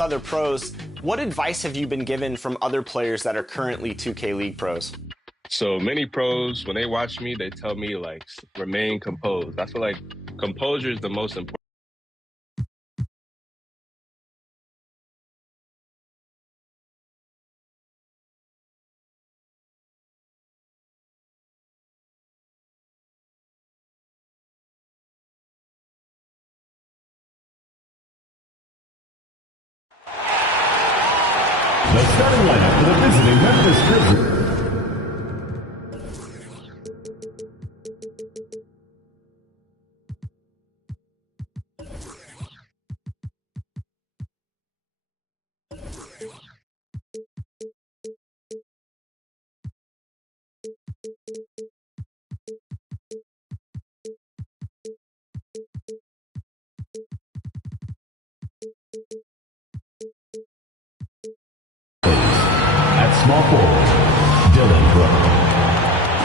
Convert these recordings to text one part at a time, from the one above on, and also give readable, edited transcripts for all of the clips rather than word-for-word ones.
other pros, what advice have you been given from other players that are currently 2K League pros? So many pros, when they watch me, they tell me, like, remain composed. I feel like composure is the most important. The starting lineup for the visiting Memphis Grizzlies. At small forward, Dylan Brooke.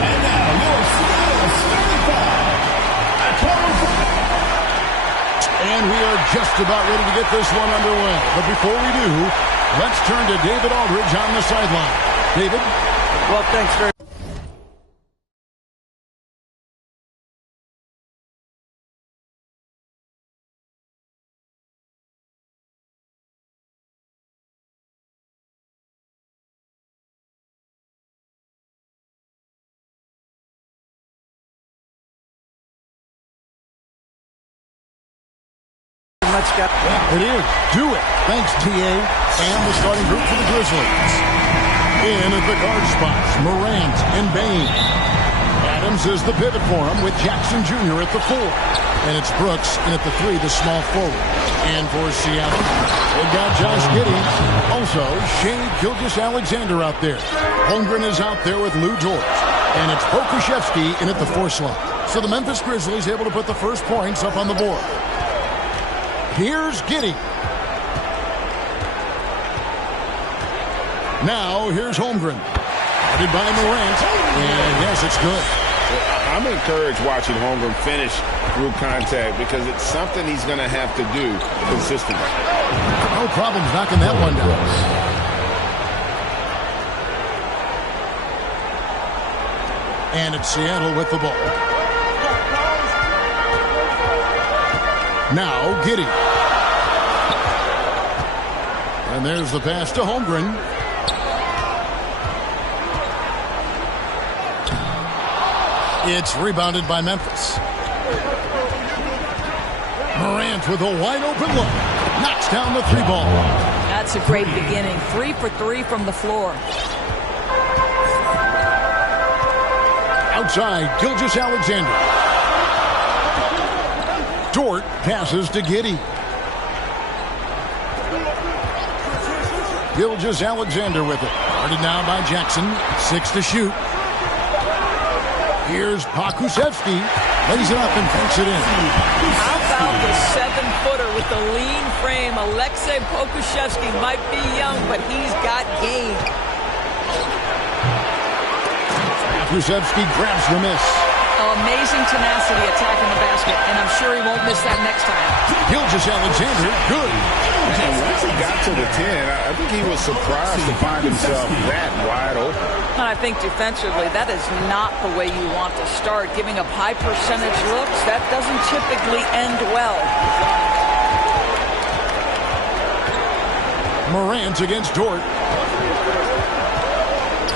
And now your Seattle starting five. And we are just about ready to get this one underway. But before we do, let's turn to David Aldridge on the sideline. David? Well, thanks very much. It is. Do it. Thanks, TA. And the starting group for the Grizzlies. In at the guard spots, Morant and Bain. Adams is the pivot for him with Jackson Jr. at the 4. And it's Brooks in at the 3, the small forward. And for Seattle, they've got Josh Giddey. Also, Shea Gilgeous-Alexander out there. Holmgren is out there with Lou Dort. And it's Pokusevski in at the 4 slot. So the Memphis Grizzlies able to put the first points up on the board. Here's Giddey. Now, here's Holmgren. Headed by Morant. And yes, it's good. I'm encouraged watching Holmgren finish through contact because it's something he's going to have to do consistently. No problems knocking that one down. And it's Seattle with the ball. Now, Giddey. And there's the pass to Holmgren. It's rebounded by Memphis. Morant with a wide open look. Knocks down the 3 ball. That's a great beginning. 3 for 3 from the floor. Outside, Gilgeous-Alexander. Dort passes to Giddey. Gilgeous-Alexander with it. Guarded now by Jackson. 6 to shoot. Here's Pokusevski. Lays it up and puts it in. How about the 7-footer with the lean frame? Alexei Pokusevski might be young, but he's got game. Pokusevski grabs the miss. Amazing tenacity attacking the basket, and I'm sure he won't miss that next time. Gilgeous-Alexander, good. And once he got to the 10, I think he was surprised to find himself that wide open. And I think defensively, that is not the way you want to start. Giving up high percentage looks, that doesn't typically end well. Morant against Dort.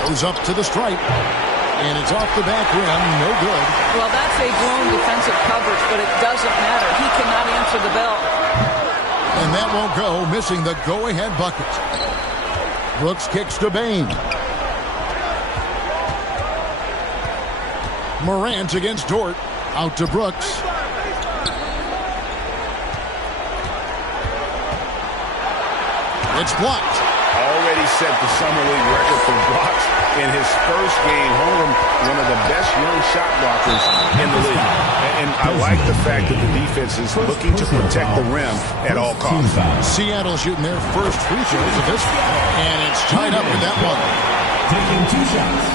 Goes up to the stripe. And it's off the back rim, no good. Well, that's a blown defensive coverage, but it doesn't matter. He cannot answer the bell. And that won't go, missing the go-ahead bucket. Brooks kicks to Bain. Morant against Dort. Out to Brooks. It's blocked. Already set the Summer League record for blocks in his first game. Holmgren, one of the best young shot blockers in the league. And I like the fact that the defense is looking to protect the rim at all costs. Seattle shooting their first free throws of this one. And it's tied up with that one. Taking 2 shots.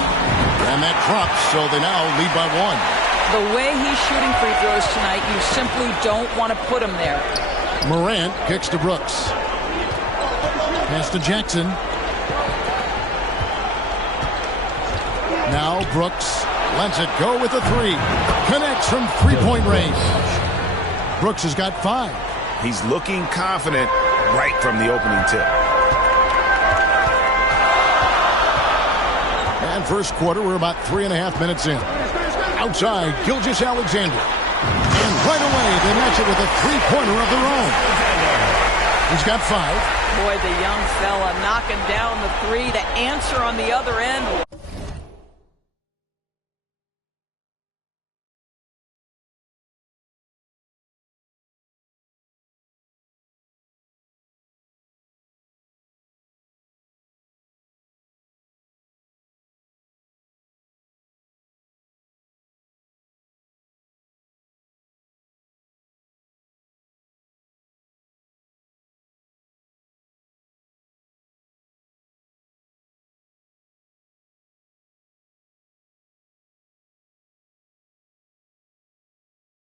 And that drops, so they now lead by 1. The way he's shooting free throws tonight, you simply don't want to put him there. Morant kicks to Brooks. Pass to Jackson. Now Brooks lets it go with a three. Connects from three-point range. Brooks has got 5. He's looking confident right from the opening tip. And first quarter, we're about 3.5 minutes in. Outside, Gilgeous-Alexander. And right away, they match it with a three-pointer of their own. He's got 5. Boy, the young fella knocking down the three to answer on the other end.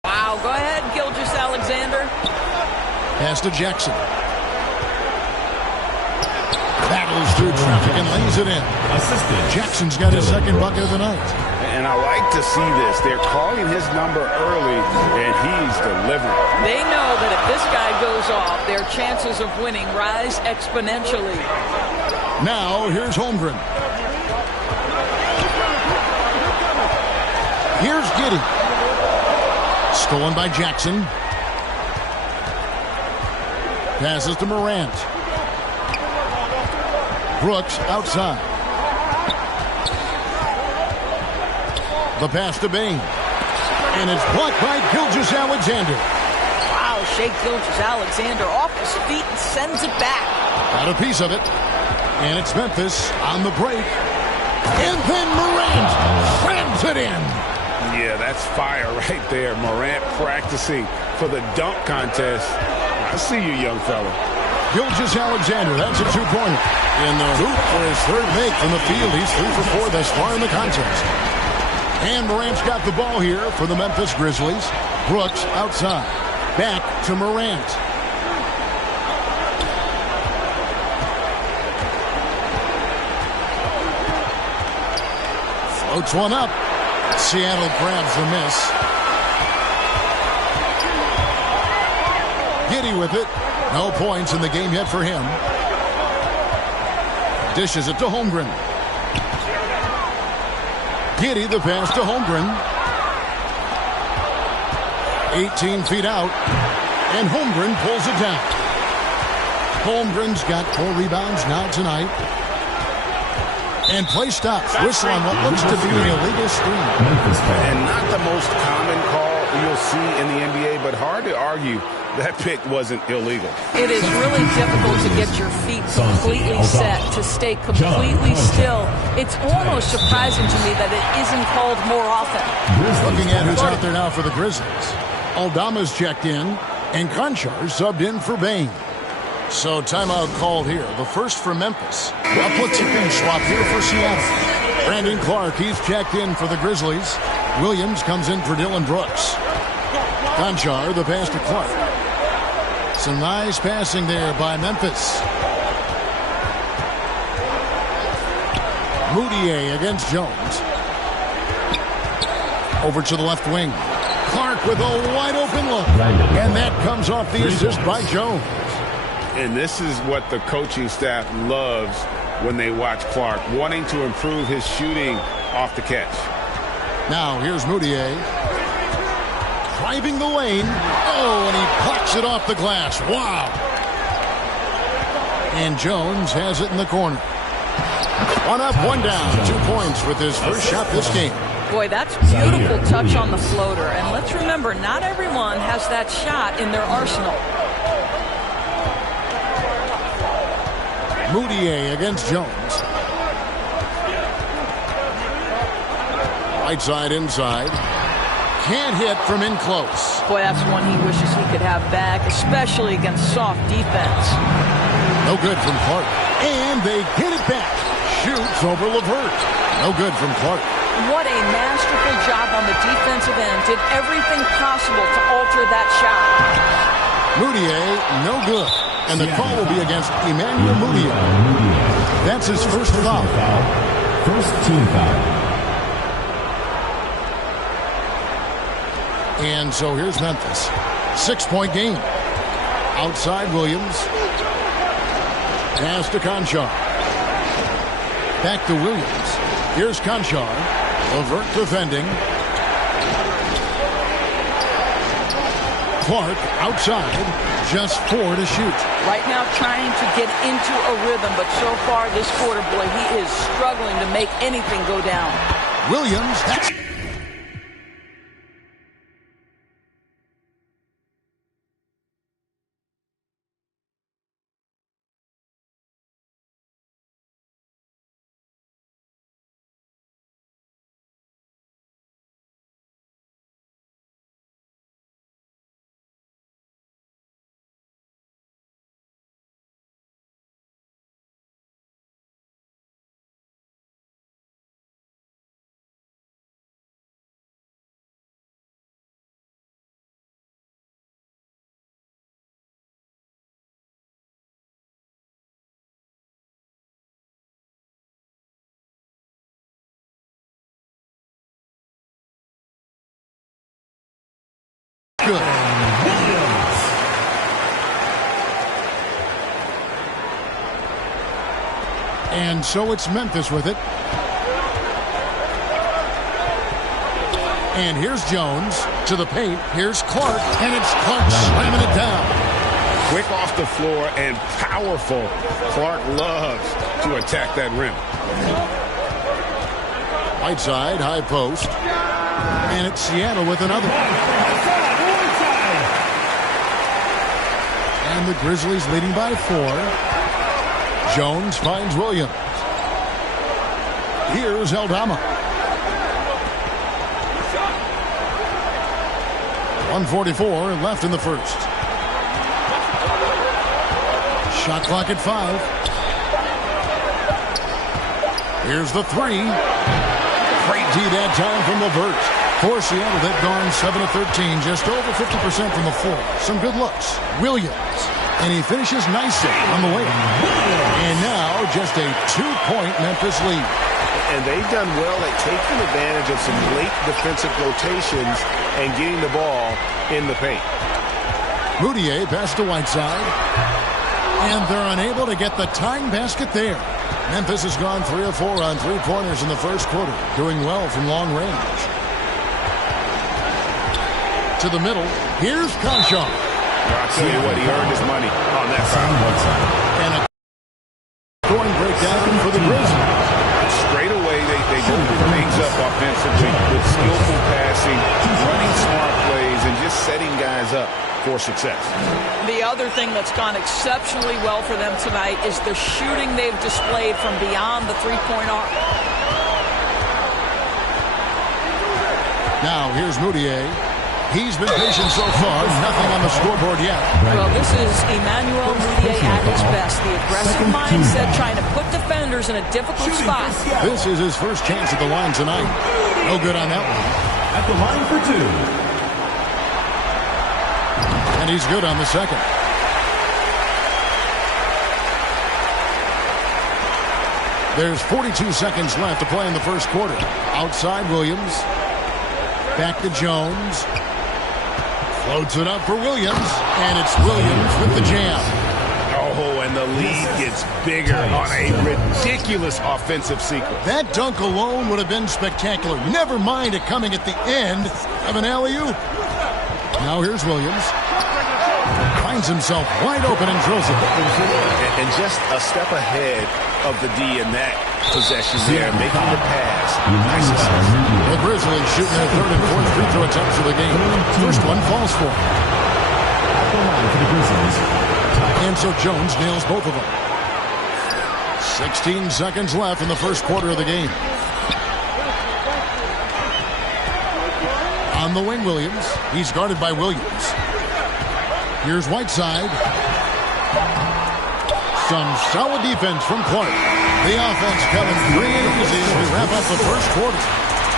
Wow, go ahead, Gilgeous-Alexander. Pass to Jackson. Battles through traffic and lays it in. Jackson's got his second bucket of the night. And I like to see this. They're calling his number early, and he's delivering. They know that if this guy goes off, their chances of winning rise exponentially. Now, here's Holmgren. Here's Giddey. Stolen by Jackson. Passes to Morant. Brooks outside. The pass to Bain. And it's blocked by Gilgeous-Alexander. Wow, Shea Gilgeous-Alexander off his feet and sends it back. Got a piece of it. And it's Memphis on the break. And then Morant slams it in. Yeah, that's fire right there. Morant practicing for the dunk contest. I see you, young fella. Gilgeous-Alexander, that's a two-pointer. In the hoop for his third make from the field. He's 3 for 4 thus far in the contest. And Morant's got the ball here for the Memphis Grizzlies. Brooks outside. Back to Morant. Floats one up. Seattle grabs the miss. Giddey with it. No points in the game yet for him. Dishes it to Holmgren. Giddey the pass to Holmgren. 18 feet out. And Holmgren pulls it down. Holmgren's got 4 rebounds now tonight. And play stops. Whistle on what looks to be an illegal screen. And not the most common call you'll see in the NBA, but hard to argue that pick wasn't illegal. It is really difficult to get your feet completely set, to stay completely still. It's almost surprising to me that it isn't called more often. Looking at who's out there now for the Grizzlies. Aldama's checked in, and Conchar subbed in for Bain. So timeout called here. The first for Memphis. A platoon swap here for Seattle. Brandon Clark, he's checked in for the Grizzlies. Williams comes in for Dylan Brooks. Conchar, the pass to Clark. Some nice passing there by Memphis. Moutier against Jones. Over to the left wing. Clark with a wide open look. And that comes off the assist by Jones. And this is what the coaching staff loves when they watch Clark, wanting to improve his shooting off the catch. Now here's Moutier. Driving the lane. Oh, and he pucks it off the glass. Wow. And Jones has it in the corner. 1 up, 1 down. 2 points with his first shot this game. Boy, that's beautiful touch on the floater. And let's remember, not everyone has that shot in their arsenal. Moutier against Jones. Right side inside. Can't hit from in close. Boy, that's one he wishes he could have back, especially against soft defense. No good from Clark. And they get it back. Shoots over LeVert. No good from Clark. What a masterful job on the defensive end. Did everything possible to alter that shot. Moutier, no good. And the call will be against Emmanuel Mudiay. That's his first foul. First team foul. And so here's Memphis. 6-point game. Outside Williams. Pass to Conchar. Back to Williams. Here's Conchar. Levert defending. Clark outside. Just 4 to shoot. Right now trying to get into a rhythm, but so far this quarter, boy, he is struggling to make anything go down. Williams. That's good. And so it's Memphis with it. And here's Jones to the paint. Here's Clark, and it's Clark slamming it down. Quick off the floor and powerful. Clark loves to attack that rim. Whiteside, high post. And it's Seattle with another. And the Grizzlies leading by 4. Jones finds Williams. Here's Aldama. 1:44 left in the first. Shot clock at 5. Here's the 3. Great D that time from Levert. For Seattle, they've gone 7 of 13, just over 50% from the floor. Some good looks. Williams. And he finishes nicely on the way. And now just a 2-point Memphis lead. And they've done well at taking advantage of some late defensive rotations and getting the ball in the paint. Mudiay pass to Whiteside. And they're unable to get the tying basket there. Memphis has gone 3 of 4 on 3-pointers in the first quarter, doing well from long range. To the middle, here's Conchar. I'll tell you what, he earned his money on that foul. And a scoring breakdown for the Grizzlies. Straight away, they open things up offensively with skillful passing, running smart plays, and just setting guys up for success. The other thing that's gone exceptionally well for them tonight is the shooting they've displayed from beyond the three-point arc. Now here's Mudiay. He's been patient so far. Nothing on the scoreboard yet. Well, this is Emmanuel Mudiay at his best. The aggressive mindset, trying to put defenders in a difficult spot. This is his first chance at the line tonight. No good on that one. At the line for 2. And he's good on the second. There's 42 seconds left to play in the first quarter. Outside Williams. Back to Jones. Floats it up for Williams. And it's Williams with the jam. Oh, and the lead gets bigger on a ridiculous offensive sequence. That dunk alone would have been spectacular. Never mind it coming at the end of an alley-oop. Now here's Williams. Finds himself wide open and drills it. And just a step ahead of the D in that possession there, making the pass. Nice assist. The Grizzlies shooting their third and fourth free throw attempts of the game. First one falls for him. And so Jones nails both of them. 16 seconds left in the first quarter of the game. On the wing, Williams. He's guarded by Williams. Here's Whiteside. Some solid defense from Clark. The offense coming free and easy as we wrap up the first quarter.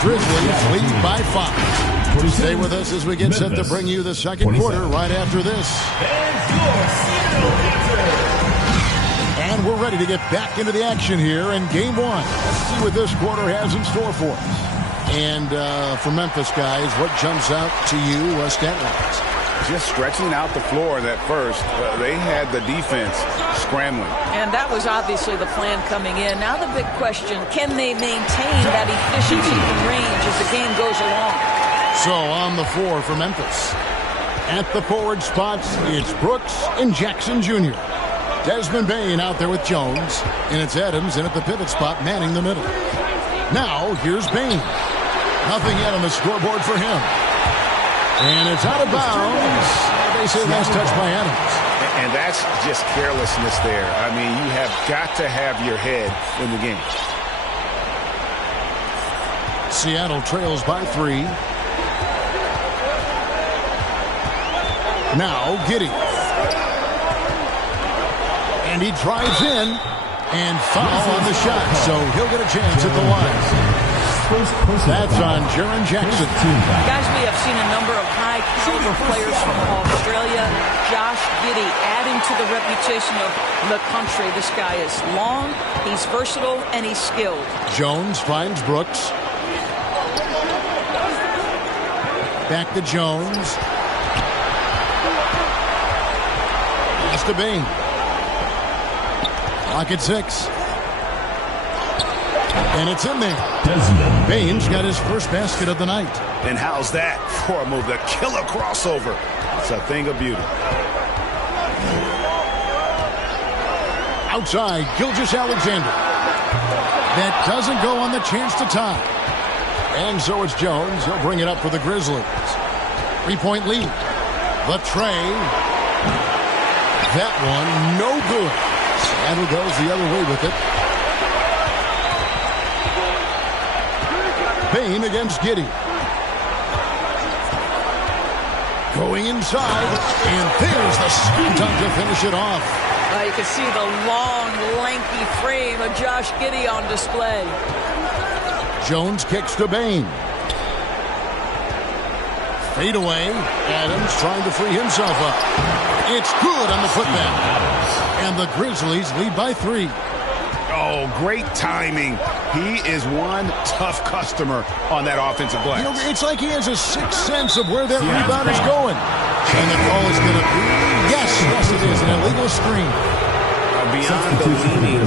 Grizzlies lead by 5. Stay with us as we get set to bring you the second quarter right after this. And we're ready to get back into the action here in game one. Let's see what this quarter has in store for us. And for Memphis, guys, what jumps out to you stat-wise? Just stretching out the floor that first. They had the defense scrambling. And that was obviously the plan coming in. Now the big question, can they maintain that efficiency from range as the game goes along? So on the floor for Memphis. At the forward spots, it's Brooks and Jackson Jr. Desmond Bain out there with Jones. And it's Adams in at the pivot spot manning the middle. Now here's Bain. Nothing yet on the scoreboard for him. And it's out of bounds. They say last touch by Adams. And that's just carelessness there. I mean, you have got to have your head in the game. Seattle trails by 3. Now Giddey. And he drives in and foul on the shot. So he'll get a chance at the line. That's on Jaren Jackson. Guys, we have seen a number of high-caliber players from Australia. Josh Giddey adding to the reputation of the country. This guy is long, he's versatile, and he's skilled. Jones finds Brooks. Back to Jones. Pass to Bain. Clock at 6. And it's in there. Bain's got his first basket of the night. And how's that for a move? The killer crossover. It's a thing of beauty. Outside, Gilgeous-Alexander. That doesn't go on the chance to tie. And so it's Jones. He'll bring it up for the Grizzlies. 3-point lead. The tray. That one, no good. Seattle goes the other way with it. Bain against Giddey. Going inside, and there's the scoop time to finish it off. You can see the long, lanky frame of Josh Giddey on display. Jones kicks to Bain. Fade away. Adams trying to free himself up. It's good on the putback. And the Grizzlies lead by 3. Oh, great timing. He is one tough customer on that offensive glass. You know, it's like he has a sixth sense of where that rebound is going. And the call is going to be, yes, it is, an illegal screen. Beyond the leaning,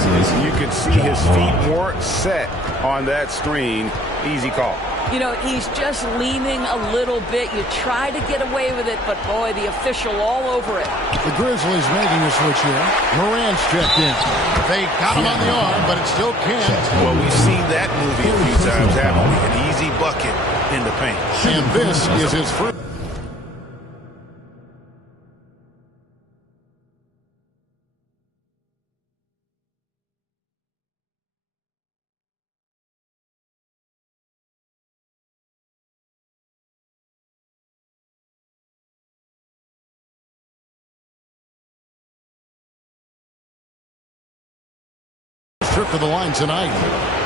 you could see his feet more set on that screen. Easy call. You know, he's just leaning a little bit. You try to get away with it, but boy, the official all over it. The Grizzlies making a switch here. Morant's checked in. They got him on the arm, but it still can't. Well, we've seen that movie a few times, haven't we? An easy bucket in the paint. And this is his first. Trip to the line tonight.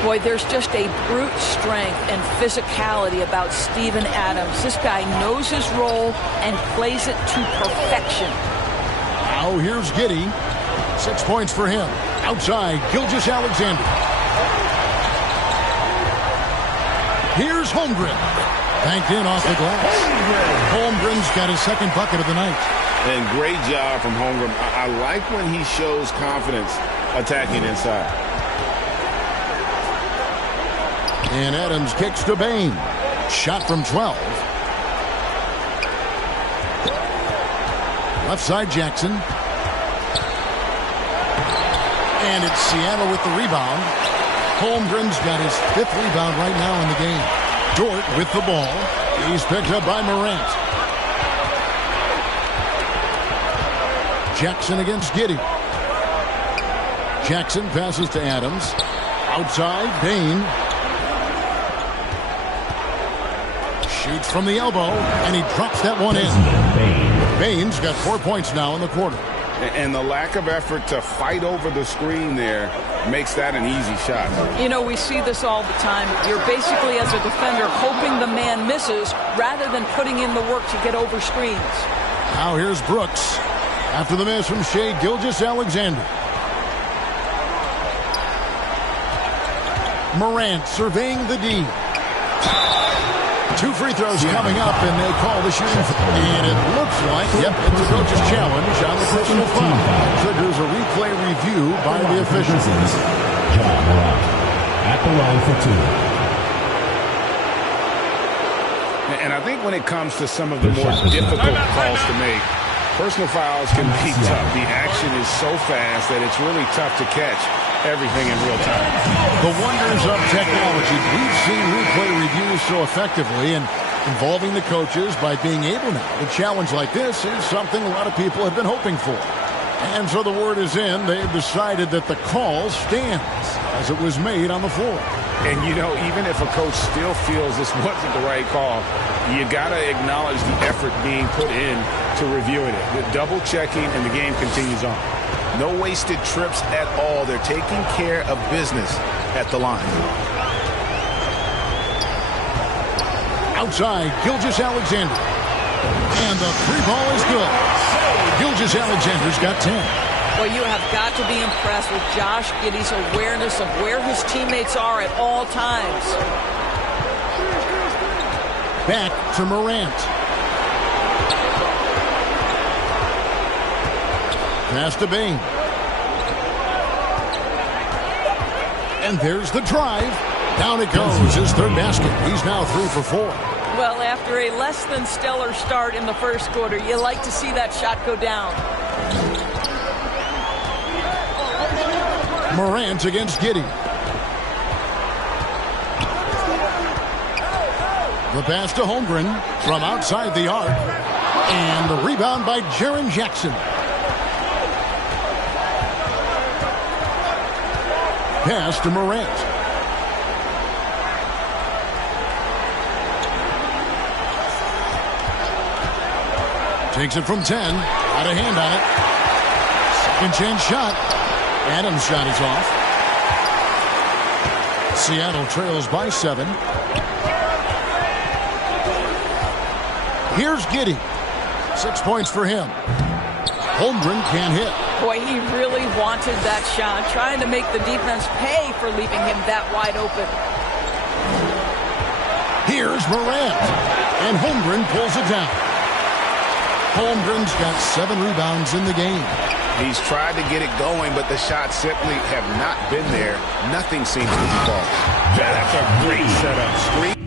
Boy, there's just a brute strength and physicality about Steven Adams. This guy knows his role and plays it to perfection. Now here's Giddey. 6 points for him. Outside, Gilgeous-Alexander. Here's Holmgren. Banked in off the glass. Holmgren's got his second bucket of the night. And great job from Holmgren. I like when he shows confidence attacking inside. And Adams kicks to Bain. Shot from 12. Left side, Jackson. And it's Seattle with the rebound. Holmgren's got his 5th rebound right now in the game. Dort with the ball. He's picked up by Morant. Jackson against Giddey. Jackson passes to Adams. Outside, Bain. Shoots from the elbow, and he drops that one in. Bain's got 4 points now in the quarter. And the lack of effort to fight over the screen there makes that an easy shot. You know, we see this all the time. You're basically, as a defender, hoping the man misses rather than putting in the work to get over screens. Now here's Brooks after the miss from Shai Gilgeous-Alexander. Morant surveying the D. 2 free throws coming up, and they call the shooting. And it looks like, yep, it's a coach's challenge on the personal foul. Triggers a replay review by the officials. Ja Morant at the line for 2. And I think when it comes to some of the more difficult calls to make, personal fouls can be tough. The action is so fast that it's really tough to catch everything in real time. The wonders of technology. We've seen replay reviews so effectively, and involving the coaches by being able now to challenge like this is something a lot of people have been hoping for. And so the word is in. They've decided that the call stands as it was made on the floor. And, you know, even if a coach still feels this wasn't the right call, you got to acknowledge the effort being put in to reviewing it. The double checking, and the game continues on. No wasted trips at all. They're taking care of business at the line. Outside, Gilgeous-Alexander. And the 3-ball is good. Gilgeous-Alexander's got 10. Well, you have got to be impressed with Josh Giddey's awareness of where his teammates are at all times. Back to Morant. Pass to Bain. And there's the drive. Down it goes. His third basket. He's now 3 for 4. Well, after a less than stellar start in the first quarter, you like to see that shot go down. Morant against Giddey. The pass to Holmgren from outside the arc. And the rebound by Jaren Jackson. Pass to Morant. Takes it from 10. Out of hand on it. Second chance shot. Adams' shot is off. Seattle trails by 7. Here's Giddey. 6 points for him. Holmgren can't hit. Boy, he really wanted that shot, trying to make the defense pay for leaving him that wide open. Here's Morant. And Holmgren pulls it down. Holmgren's got 7 rebounds in the game. He's tried to get it going, but the shots simply have not been there. Nothing seems to be falling. That's a great setup.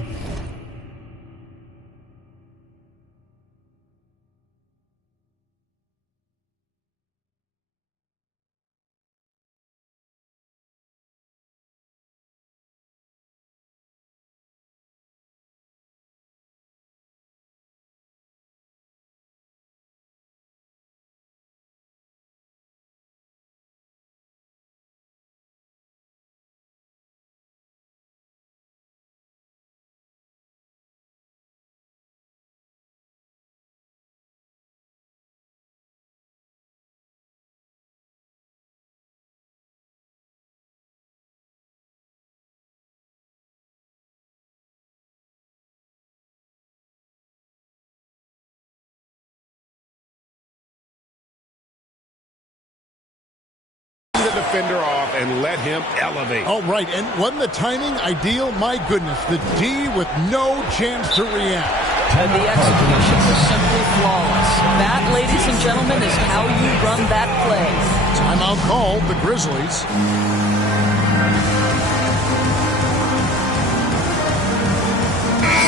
The defender off and let him elevate. Oh, right. And wasn't the timing ideal? My goodness. The D with no chance to react. And the execution was simply flawless. That, ladies and gentlemen, is how you run that play. Timeout called, the Grizzlies.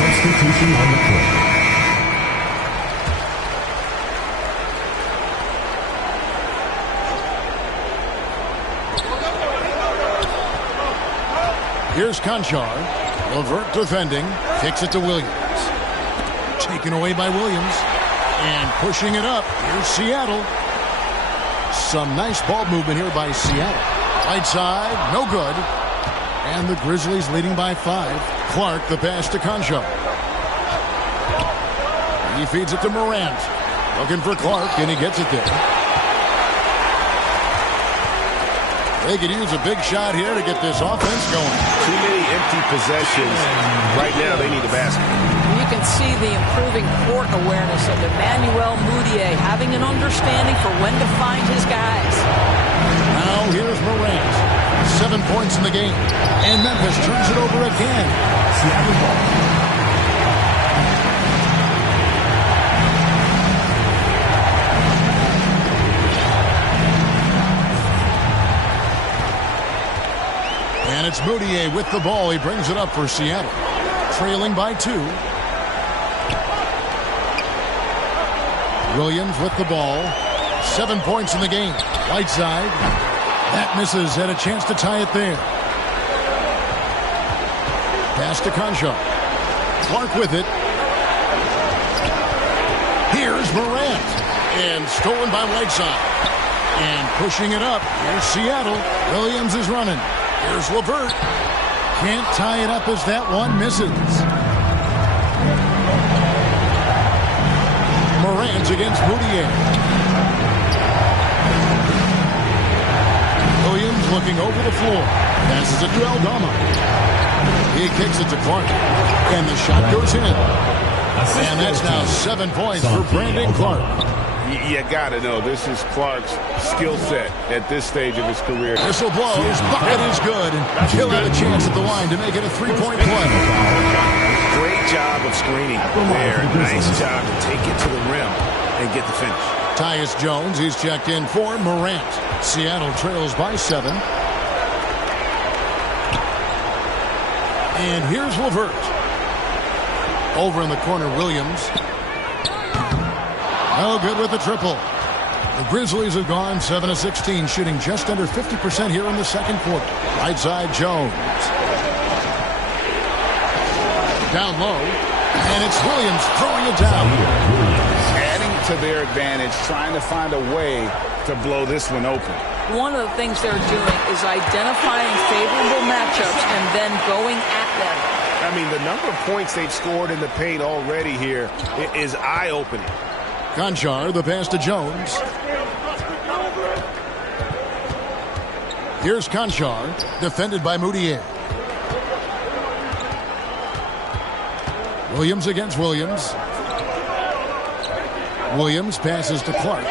Substitution on the court. Here's Conchar. Levert defending. Kicks it to Williams. Taken away by Williams. And pushing it up. Here's Seattle. Some nice ball movement here by Seattle. Right side. No good. And the Grizzlies leading by 5. Clark the pass to Conchar. He feeds it to Morant. Looking for Clark, and he gets it there. They could use a big shot here to get this offense going. Too many empty possessions. Right now, they need a basket. You can see the improving court awareness of Emmanuel Mudiay, having an understanding for when to find his guys. Now here's Morant. 7 points in the game. And Memphis turns it over again. Seattle ball. And it's Mudiay with the ball. He brings it up for Seattle. Trailing by 2. Williams with the ball. 7 points in the game. Right side. That misses. Had a chance to tie it there. Pass to Conchar. Clark with it. Here's Morant. And stolen by Whiteside. And pushing it up. Here's Seattle. Williams is running. Here's LeVert. Can't tie it up as that one misses. Morant against Mudiay. Williams looking over the floor. Passes it to Aldama. He kicks it to Clark. And the shot goes in. And that's now 7 points for Brandon Clark. You got to know, this is Clark's skill set at this stage of his career. Whistle blows. Bucket is good. And he'll have a chance at the line to make it a 3-point play. Great job of screening there. Nice job to take it to the rim and get the finish. Tyus Jones, he's checked in for Morant. Seattle trails by 7. And here's LeVert. Over in the corner, Williams. No good with the triple. The Grizzlies have gone 7 of 16, shooting just under 50% here in the second quarter. Right side, Jones. Down low. And it's Williams throwing it down. Adding to their advantage, trying to find a way to blow this one open. One of the things they're doing is identifying favorable matchups and then going at them. I mean, the number of points they've scored in the paint already here is eye-opening. Conchar, the pass to Jones. Here's Conchar, defended by Mudiay. Williams against Williams. Williams passes to Clark.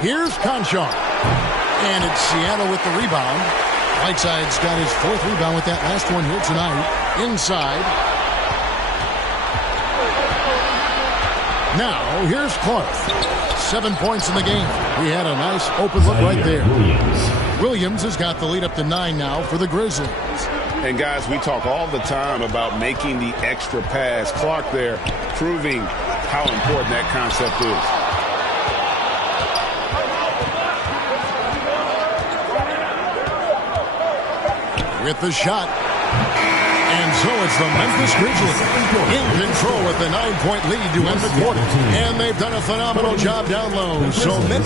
Here's Conchar. And it's Seattle with the rebound. Whiteside's got his 4th rebound with that last one here tonight. Inside. Now, here's Clark. 7 points in the game. He had a nice open look right there. Williams has got the lead up to 9 now for the Grizzlies. And, guys, we talk all the time about making the extra pass. Clark there proving how important that concept is. With the shot. And so it's the Memphis Grizzlies in control with the 9-point lead to end the quarter. And they've done a phenomenal job down low. So 49.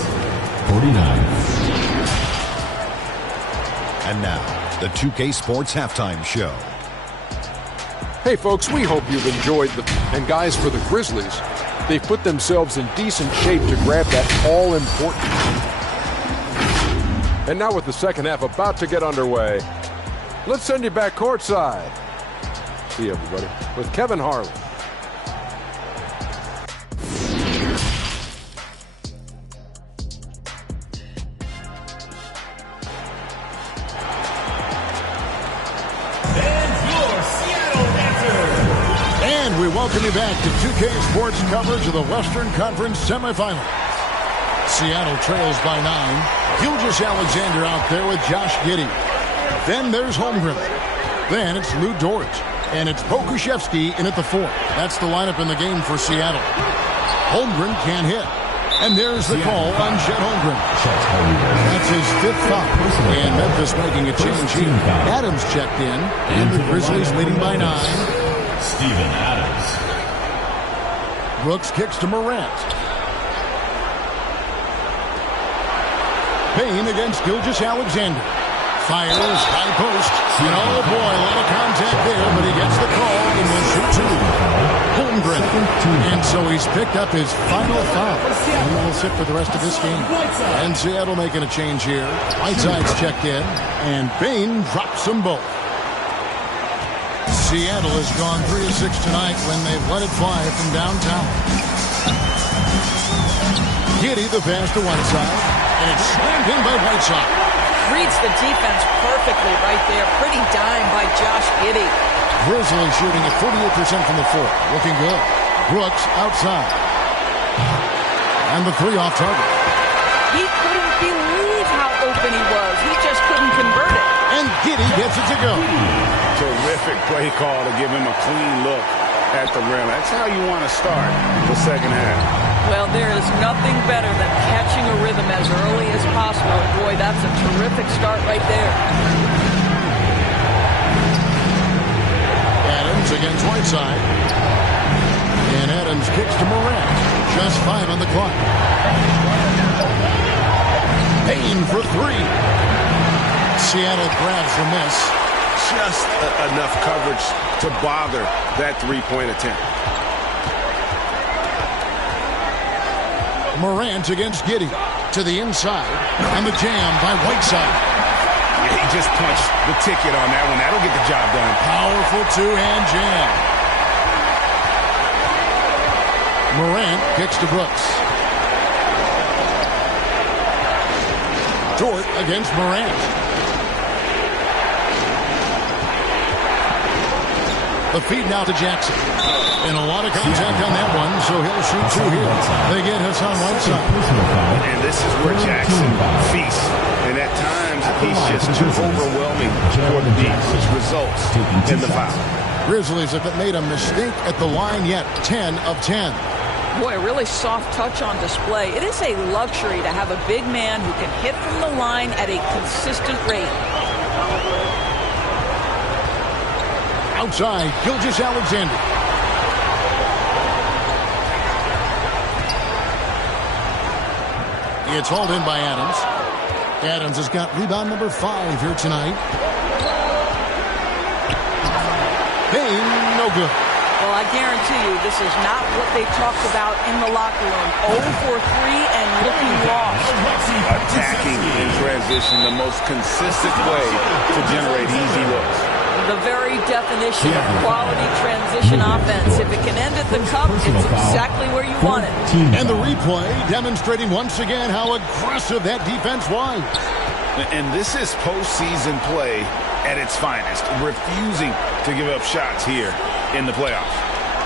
And now, the 2K Sports Halftime Show. Hey, folks, we hope you've enjoyed And guys, for the Grizzlies, they've put themselves in decent shape to grab that all-important. And now with the second half about to get underway, let's send you back courtside. See you, everybody, with Kevin Harlan. And we welcome you back to 2K Sports coverage of the Western Conference semifinals. Seattle trails by 9. Gilgeous Alexander out there with Josh Giddey. Then there's Holmgren. Then it's Lou Dort. And it's Pokusevski in at the 4. That's the lineup in the game for Seattle. Holmgren can't hit. And there's the call on Chet Holmgren. That's his 5th foul. And Memphis making a change here. Adams checked in. And the Grizzlies leading by 9. Steven Adams. Brooks kicks to Morant. Payne against Gilgeous Alexander. Fires, high post. And oh boy, a lot of contact there, but he gets the call and will shoot 2. Holmgren. And so he's picked up his final foul. He will sit for the rest of this game. And Seattle making a change here. Whiteside's checked in, and Bain drops them both. Seattle has gone 3 of 6 tonight when they've let it fly from downtown. Giddey the pass to Whiteside, and it's slammed in by Whiteside. Reads the defense perfectly right there. Pretty dime by Josh Giddey. Grizzlies shooting at 48% from the floor. Looking good. Brooks outside. And the 3 off target. He couldn't believe how open he was. He just couldn't convert it. And Giddey gets it to go. Terrific play call to give him a clean look at the rim. That's how you want to start the second half. Well, there is nothing better than catching a rhythm as early as possible. Boy, that's a terrific start right there. Adams against Whiteside. And Adams kicks to Morant. Just 5 on the clock. Payne for 3. Seattle grabs the miss. Just enough coverage to bother that three-point attempt. Morant against Giddey to the inside, and the jam by Whiteside. Yeah, he just punched the ticket on that one. That'll get the job done. Powerful two-hand jam. Morant kicks to Brooks. Dort against Morant. The feed now to Jackson. And a lot of contact on that one, so he'll shoot 2 here. They get Hassan Whiteside. And this is where Jackson feasts. And at times, he's just too overwhelming for the beat, which results in the foul. Grizzlies haven't made a mistake at the line yet. 10 of 10. Boy, a really soft touch on display. It is a luxury to have a big man who can hit from the line at a consistent rate. Outside, Gilgeous-Alexander. It's hauled in by Adams. Adams has got rebound number 5 here tonight. Payne, no good. Well, I guarantee you this is not what they talked about in the locker room. 0 for 3 and looking lost. Attacking in transition, the most consistent way to generate easy looks. The very definition of quality transition offense. If it can end at the cup, it's exactly where you want it. And the replay demonstrating once again how aggressive that defense was. And this is postseason play at its finest, refusing to give up shots here in the playoffs.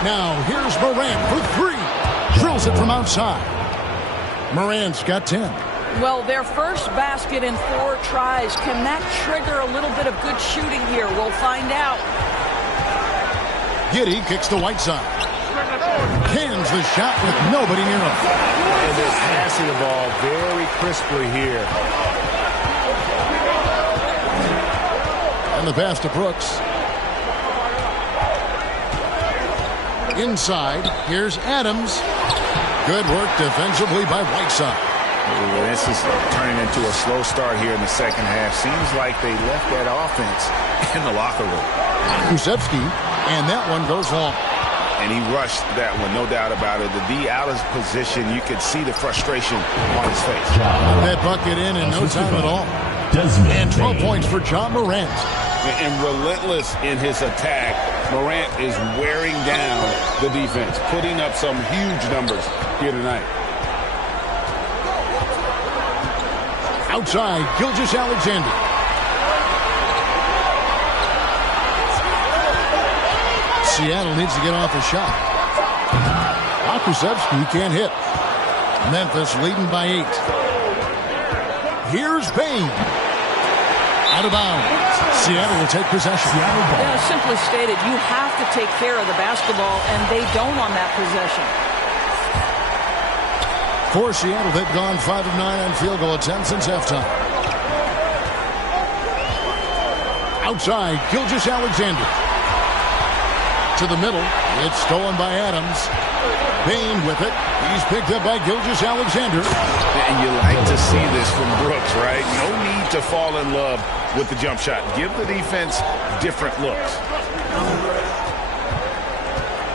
Now here's Morant for 3. Drills it from outside. Morant's got 10. Well, their first basket in 4 tries. Can that trigger a little bit of good shooting here? We'll find out. Giddey kicks to Whiteside. Cans the shot with nobody near him. And they're passing the ball very crisply here. And the pass to Brooks. Inside, here's Adams. Good work defensively by Whiteside. This is turning into a slow start here in the second half. Seems like they left that offense in the locker room. Kusevsky, and that one goes long. And he rushed that one, no doubt about it. The D out of position, you could see the frustration on his face. Got that bucket in no time at all. And 12 points for John Morant. And relentless in his attack, Morant is wearing down the defense, putting up some huge numbers here tonight. Outside, Gilgeous-Alexander. Seattle needs to get off a shot. Kusevsky can't hit. Memphis leading by 8. Here's Payne. Out of bounds. Seattle will take possession. Simply stated, you have to take care of the basketball, and they don't on that possession. For Seattle, they've gone 5 of 9 on field goal attempts since halftime. Outside, Gilgeous-Alexander. To the middle. It's stolen by Adams. Payne with it. He's picked up by Gilgeous-Alexander. And you like to see this from Brooks, right? No need to fall in love with the jump shot. Give the defense different looks.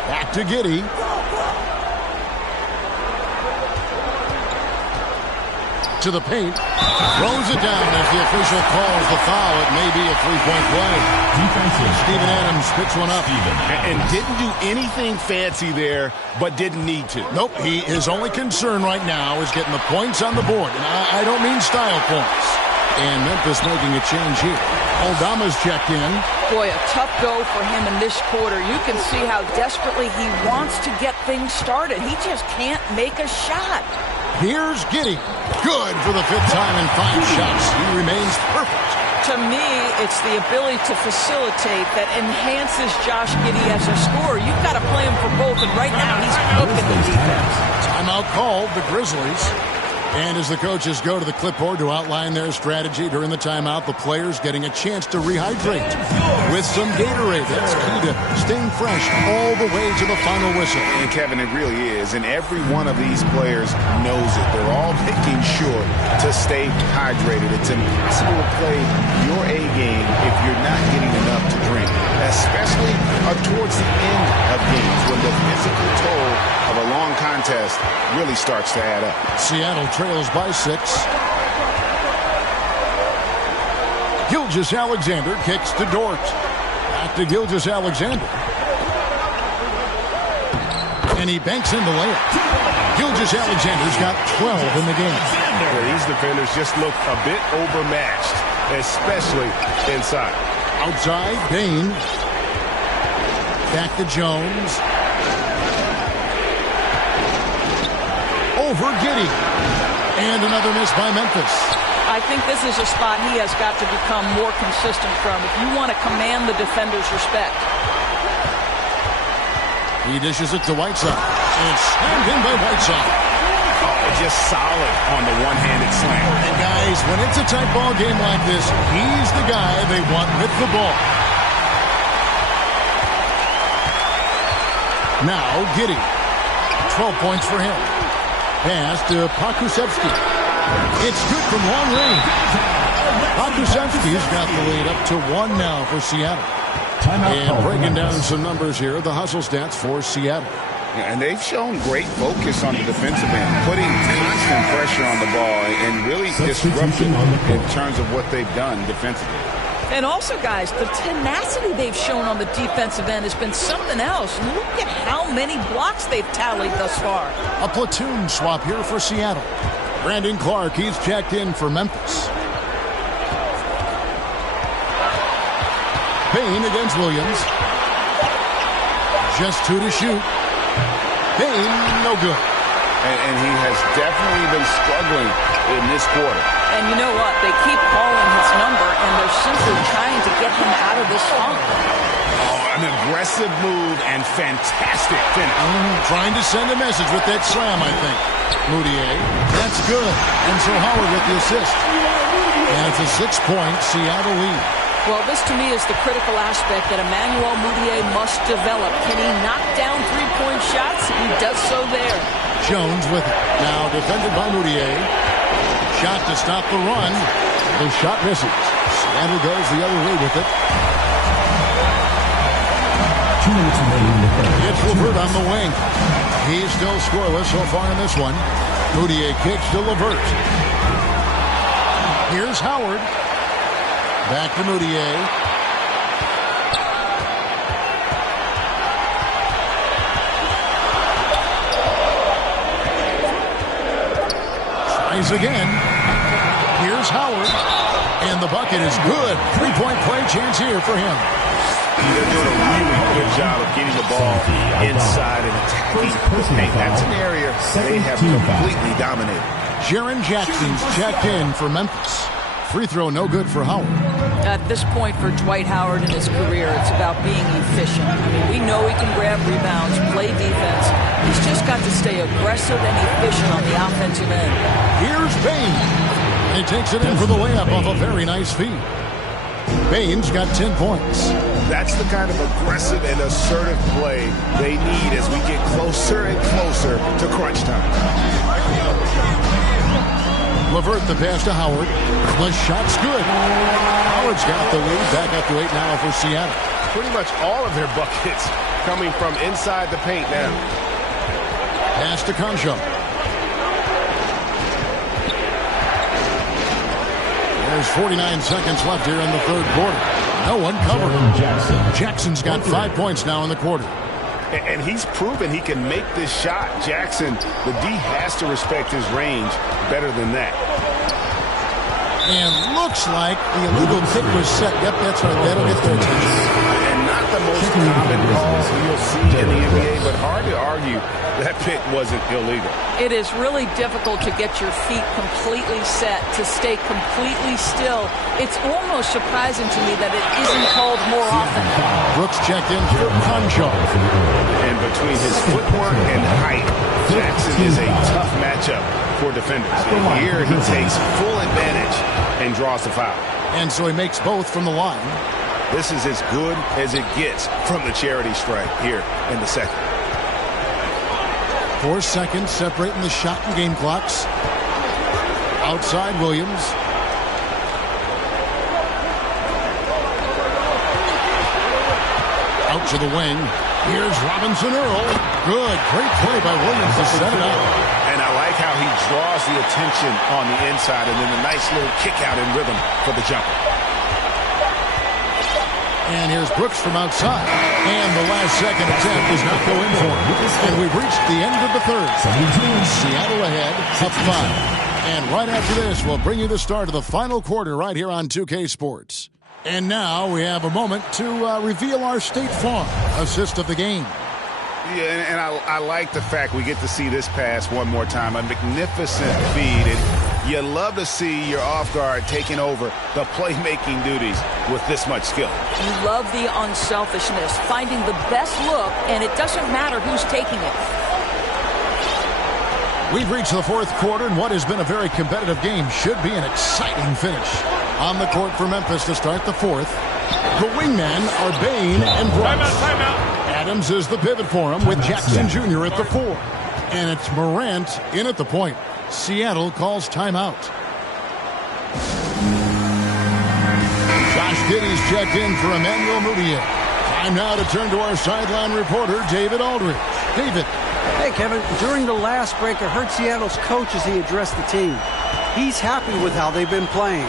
Back to Giddey. To the paint. Throws it down as the official calls the foul. It may be a three-point play. Steven Adams picks one up. And didn't do anything fancy there, but didn't need to. Nope, his only concern right now is getting the points on the board. And I don't mean style points. And Memphis making a change here. Aldama's checked in. Boy, a tough go for him in this quarter. You can see how desperately he wants to get things started. He just can't make a shot. Here's Giddey. Good for the fifth time in 5 shots. He remains perfect. To me, it's the ability to facilitate that enhances Josh Giddey as a scorer. You've got to play him for both, and right now he's cooking the defense. Timeout called, the Grizzlies. And as the coaches go to the clipboard to outline their strategy during the timeout, the players getting a chance to rehydrate with some Gatorade. That's key to staying fresh all the way to the final whistle. And Kevin, it really is. And every one of these players knows it. They're all making sure to stay hydrated. It's impossible to play your A game if you're not getting enough to drink, especially towards the end of games when the physical toll of a long contest really starts to add up. Seattle trails by 6. Gilgeous-Alexander kicks to Dort. Back to Gilgeous-Alexander. And he banks in the layup. Gilgeous-Alexander's got 12 in the game. Yeah, these defenders just look a bit overmatched, especially inside. Outside, Bain. Back to Jones. Over Giddey. And another miss by Memphis. I think this is a spot he has got to become more consistent from if you want to command the defender's respect. He dishes it to Whiteside. And it's slammed in by Whiteside. Oh, just solid on the one-handed slam. And guys, when it's a tight ball game like this, he's the guy they want with the ball. Now Giddey. 12 points for him. Pass to Pokusevski. It's good from long range. Pokusevski's got the lead up to 1 now for Seattle. And breaking down some numbers here, the hustle stats for Seattle. Yeah, and they've shown great focus on the defensive end, putting constant pressure on the ball and really disrupting in terms of what they've done defensively. And also, guys, the tenacity they've shown on the defensive end has been something else. Look at how many blocks they've tallied thus far. A platoon swap here for Seattle. Brandon Clark, he's checked in for Memphis. Payne against Williams. Just 2 to shoot. Payne, no good. And he has definitely been struggling in this quarter. And you know what? They keep calling his number, and they're simply trying to get him out of this funk. Oh, an aggressive move and fantastic finish. Trying to send a message with that slam, I think. Moutier, that's good. And so Howard with the assist. And it's a 6-point Seattle lead. Well, this to me is the critical aspect that Emmanuel Moutier must develop. Can he knock down three-point shots? He does so there. Jones with it. Now defended by Moutier. Shot to stop the run. The shot misses. Seattle goes the other way with it. It's LeVert on the wing. He's still scoreless so far in this one. Moutier kicks to LeVert. Here's Howard. Back to Moutier. Tries again. Here's Howard. And the bucket is good. 3-point play chance here for him. They're doing a really good job of getting the ball inside and attacking the paint. That's an area they have completely dominated. Jaren Jackson's checked in for Memphis. Free throw no good for Howard. At this point for Dwight Howard in his career, it's about being efficient. I mean, we know he can grab rebounds, play defense. He's just got to stay aggressive and efficient on the offensive end. Here's Bain. He takes it in for the layup off a very nice feed. Bain's got 10 points. That's the kind of aggressive and assertive play they need as we get closer and closer to crunch time. LeVert the pass to Howard. The shot's good. Howard's got the lead. Back up to 8 now for Seattle. pretty much all of their buckets coming from inside the paint now. Pass to Concho. There's 49 seconds left here in the third quarter. No one covered. Jackson's got 5 points now in the quarter. And he's proven he can make this shot. Jackson, the D has to respect his range better than that. And looks like the illegal kick was set. Yep, that's right. That'll get their attention. And not the most common call you'll see in the NBA, but hard to argue that pick wasn't illegal. It is really difficult to get your feet completely set, to stay completely still. It's almost surprising to me that it isn't called more often. Brooks checked in for Concho. And between his footwork and height, Jackson is a tough matchup for defenders. And here he takes full advantage and draws the foul. And so he makes both from the line. This is as good as it gets from the charity stripe here in the second. 4 seconds separating the shot and game clocks. Outside Williams. Out to the wing. Here's Robinson Earl. Good. Great play by Williams to set it up. And I like how he draws the attention on the inside and then a nice little kick out in rhythm for the jumper. And here's Brooks from outside. And the last second attempt does not go in for him. And we've reached the end of the third. Seattle ahead, up 5. And right after this, we'll bring you the start of the final quarter right here on 2K Sports. And now we have a moment to reveal our State Farm assist of the game. Yeah, and I like the fact we get to see this pass one more time. A magnificent feed. And you love to see your off guard taking over the playmaking duties with this much skill. You love the unselfishness, finding the best look, and it doesn't matter who's taking it. We've reached the fourth quarter, and what has been a very competitive game should be an exciting finish. On the court for Memphis to start the fourth, the wingmen are Bain and Brooks. Timeout. Adams is the pivot for him with Jackson Jr. at the 4. And it's Morant in at the point. Seattle calls timeout. Josh Giddey's checked in for Emmanuel Mudiay. Time now to turn to our sideline reporter, David Aldridge. David. Hey, Kevin. During the last break, I heard Seattle's coach as he addressed the team. He's happy with how they've been playing.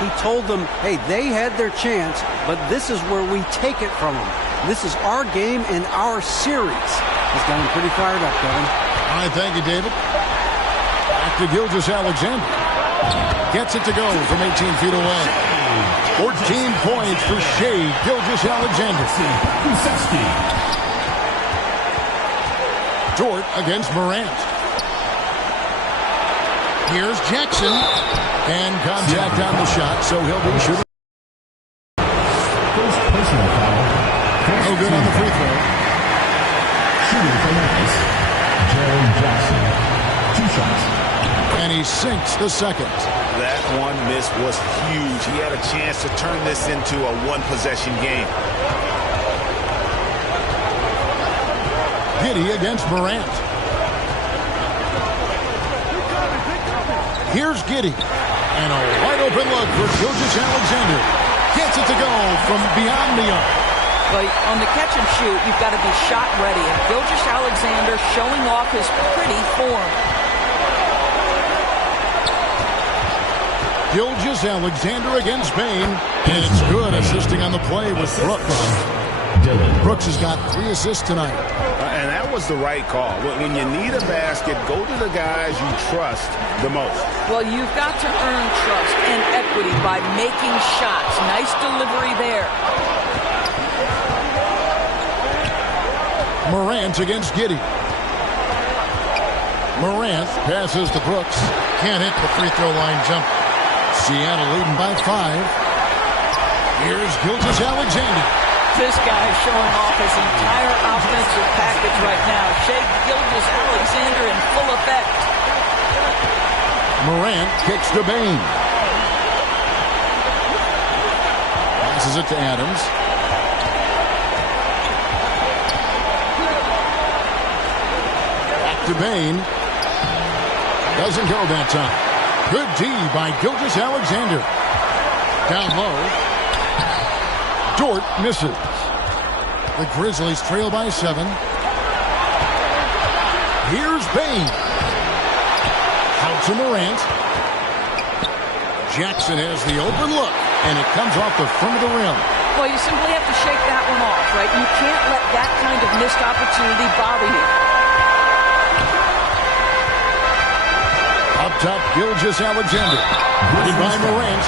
He told them, hey, they had their chance, but this is where we take it from them. This is our game and our series. It's got him pretty fired up, Kevin. All right, thank you, David. Back to Gilgeous-Alexander. Gets it to go from 18 feet away. 14 points for Shea Gilgeous-Alexander. Dort against Morant. Here's Jackson. And contact on the shot, so he'll be shooting. First personal foul. No good on the free throw. Shooting for Memphis, Jaren Jackson. 2 shots. And he sinks the second. That one miss was huge. He had a chance to turn this into a one-possession game. Giddey against Morant. Here's Giddey. And a wide-open look for Gilgeous-Alexander. Gets it to go from beyond the arc. Well, on the catch and shoot, you've got to be shot ready. And Gilgeous-Alexander showing off his pretty form. Gilgeous-Alexander against Bain. And it's good, assisting on the play with Brooks. Brooks has got 3 assists tonight. And that was the right call. When you need a basket, go to the guys you trust the most. Well, you've got to earn trust and equity by making shots. Nice delivery there. Morant against Giddey. Morant passes to Brooks. Can't hit the free throw line jump. Seattle leading by 5. Here's Gilgeous-Alexander. This guy is showing off his entire offensive package right now. Shea Gilgeous-Alexander in full effect. Morant kicks to Bain. Passes it to Adams. Back to Bain. Doesn't go that time. Good D by Gilgeous-Alexander. Down low. Dort misses. The Grizzlies trail by 7. Here's Bain. Out to Morant. Jackson has the open look, and it comes off the front of the rim. Well, you simply have to shake that one off, right? You can't let that kind of missed opportunity bother you. Up top, Gilgeous-Alexander. Guarded by Morant.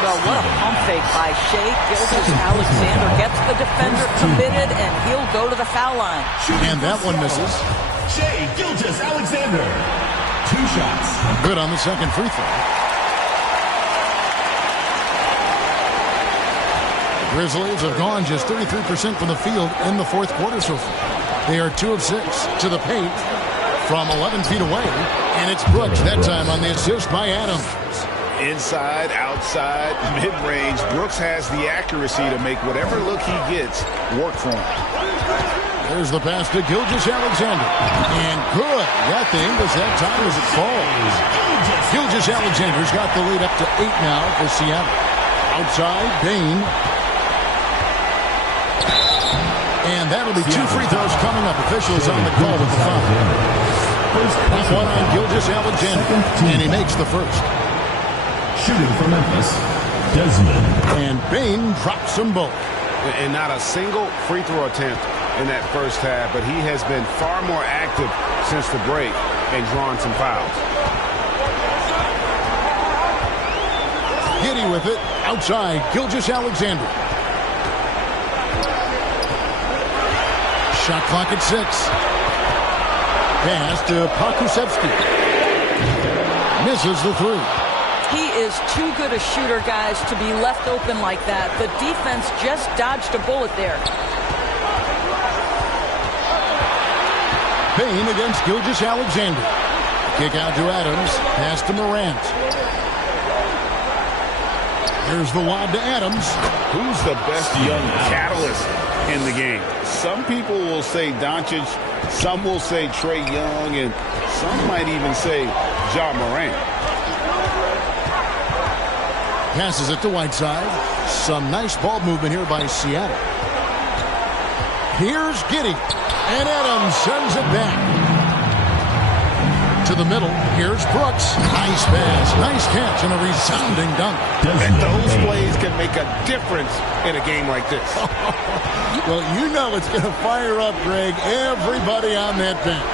Well, what a pump fake by Shea Gilgeous-Alexander. Gets the defender committed, and he'll go to the foul line. And that one misses. Shea Gilgeous-Alexander. 2 shots. Good on the second free throw. The Grizzlies have gone just 33% from the field in the fourth quarter so far. They are 2 of 6 to the paint from 11 feet away. And it's Brooks that time on the assist by Adams. Inside, outside, mid-range. Brooks has the accuracy to make whatever look he gets work for him. There's the pass to Gilgeous-Alexander. And good. Got the Ingles that time as it falls. Gilgeous-Alexander's got the lead up to 8 now for Seattle. Outside, Bain. And that'll be 2 free throws coming up. Officials on the call with the foul. That one on Gilgeous-Alexander. And he makes the first. Shooting for Memphis, Desmond. And Bain drops them both. And not a single free throw attempt in that first half, but he has been far more active since the break and drawn some fouls. Giddey with it. Outside, Gilgeous-Alexander. Shot clock at 6. Pass to Pokusevski. Misses the 3. He is too good a shooter, guys, to be left open like that. The defense just dodged a bullet there. Bain against Gilgeous-Alexander. Kick out to Adams. Pass to Morant. Here's the lob to Adams. Who's the best young catalyst in the game? Some people will say Doncic, some will say Trae Young, and some might even say Ja Morant. Passes it to Whiteside. Some nice ball movement here by Seattle. Here's Giddey. And Adams sends it back. To the middle. Here's Brooks. Nice pass. Nice catch and a resounding dunk. And those plays can make a difference in a game like this. Well, you know it's going to fire up, Greg, everybody on that bench.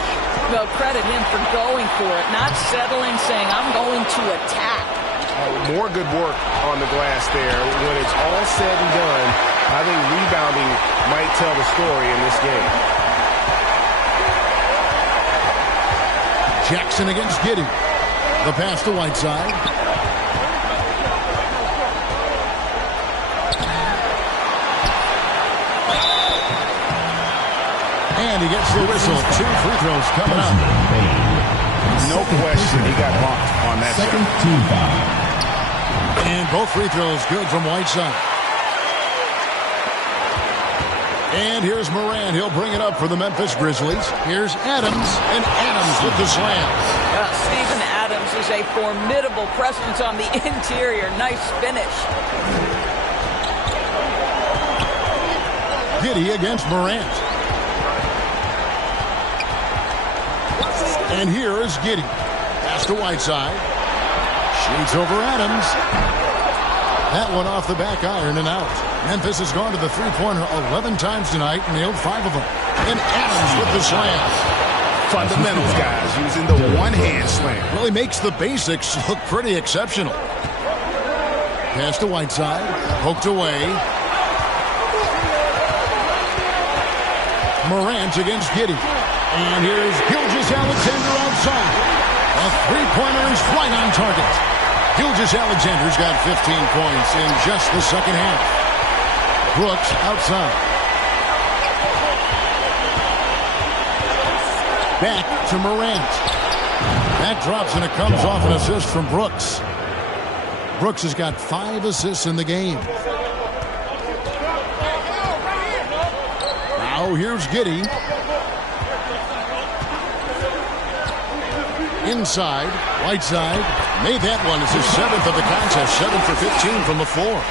Well, credit him for going for it, not settling, saying, I'm going to attack. More good work on the glass there. When it's all said and done, I think rebounding might tell the story in this game. Jackson against Giddey. The pass to Whiteside. And he gets the whistle. 2 free throws coming up. No question he got bumped on that second team foul. And both free throws good from Whiteside. And here's Moran. He'll bring it up for the Memphis Grizzlies. Here's Adams, and Adams with the slam. Steven Adams is a formidable presence on the interior. Nice finish. Giddey against Morant. And here is Giddey. Pass to Whiteside. Shoots over Adams. That one off the back iron and out. Memphis has gone to the three-pointer 11 times tonight, nailed 5 of them. And Adams with the slam. Fundamentals, guys, using the one-hand slam. Really makes the basics look pretty exceptional. Pass to Whiteside. Poked away. Morant against Giddey. And here's Gilgeous-Alexander outside. A three-pointer is right on target. Gilgeous-Alexander's got 15 points in just the second half. Brooks outside. Back to Morant. That drops and it comes off an assist from Brooks. Brooks has got 5 assists in the game. Now here's Giddey. Inside, Whiteside made that one as his 7th of the contest, 7 for 15 from the floor.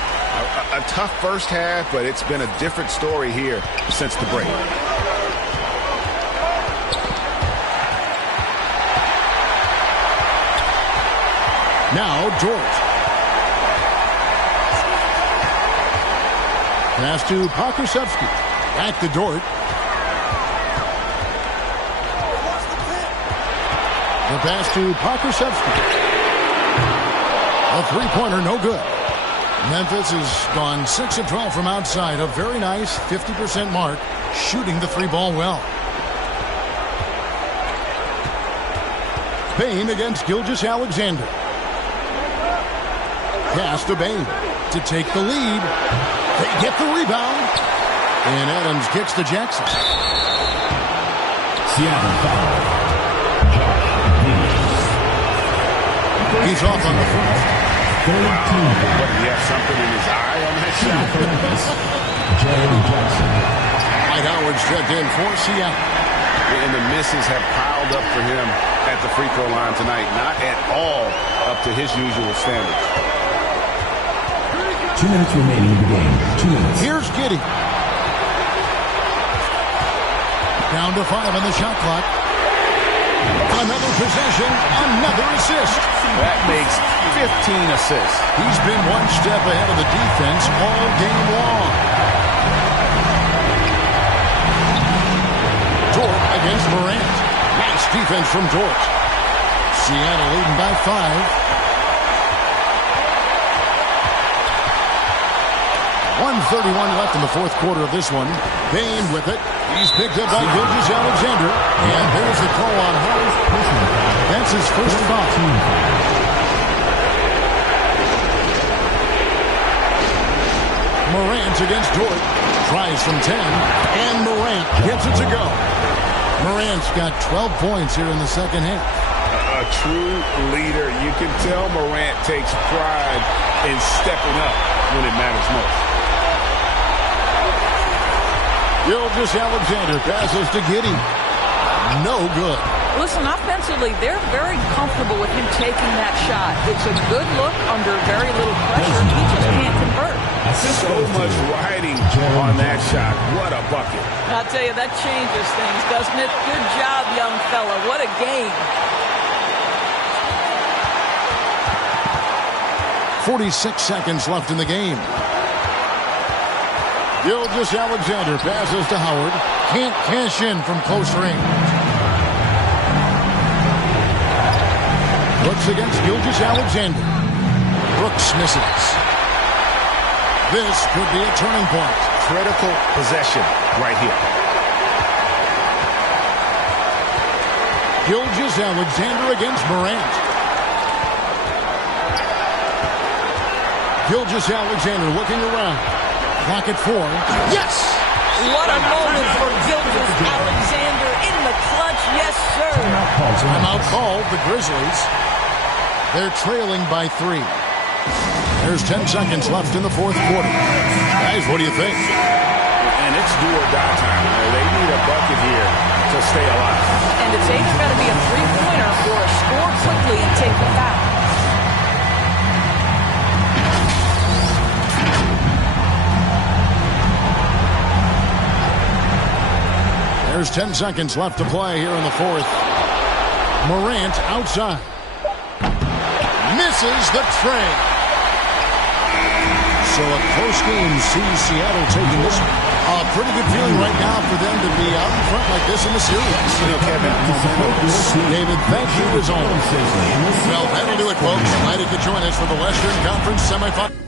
A tough first half, but it's been a different story here since the break. Now Dort. Pass to Pokusevski. Back to Dort. The pass to Pokusevski. A three-pointer, no good. Memphis has gone 6 of 12 from outside. A very nice 50% mark, shooting the three ball well. Bain against Gilgeous-Alexander. Pass to Bain to take the lead. They get the rebound. And Adams kicks to Jackson. Seattle foul. He's off on the front. Wow. What, did he have something in his eye on that shot? Dwight Howard's checked in for Seattle. And the misses have piled up for him at the free throw line tonight. Not at all up to his usual standards. 2 minutes remaining in the game. 2 minutes. Here's Giddey. Down to 5 on the shot clock. Another possession, another assist. That makes 15 assists. He's been one step ahead of the defense all game long. Dort against Morant. Nice defense from Dort. Seattle leading by 5. 1:31 left in the fourth quarter of this one. Bain with it. He's picked up by Gilgeous-Alexander. And there's the call on Howard. That's his first foul. Morant against Dort. Tries from 10. And Morant gets it to go. Morant's got 12 points here in the second half. A true leader. You can tell Morant takes pride in stepping up when it matters most. Gilgeous-Alexander passes to Giddey. No good. Listen, offensively, they're very comfortable with him taking that shot. It's a good look under very little pressure. He just can't convert. So much riding on that shot. What a bucket. I'll tell you, that changes things, doesn't it? Good job, young fella. What a game. 46 seconds left in the game. Gilgeous-Alexander passes to Howard. Can't cash in from close range. Brooks against Gilgeous-Alexander. Brooks misses. This could be a turning point. Critical possession right here. Gilgeous-Alexander against Morant. Gilgeous-Alexander looking around. Clock at 4. Yes! What a moment for Gilgeous-Alexander in the clutch. Yes, sir. Timeout called. The Grizzlies. They're trailing by 3. There's 10 seconds left in the fourth quarter. Guys, what do you think? And it's do or die time. They need a bucket here to stay alive. And it's either got to be a three-pointer or a score quickly and take the foul. There's 10 seconds left to play here in the fourth. Morant outside. Misses the tray. So a close game sees Seattle taking this one. A pretty good feeling right now for them to be out in front like this in the series. You know, Kevin, David, thank you as always. Well, that'll do it, folks. Glad you could join us for the Western Conference semifinal.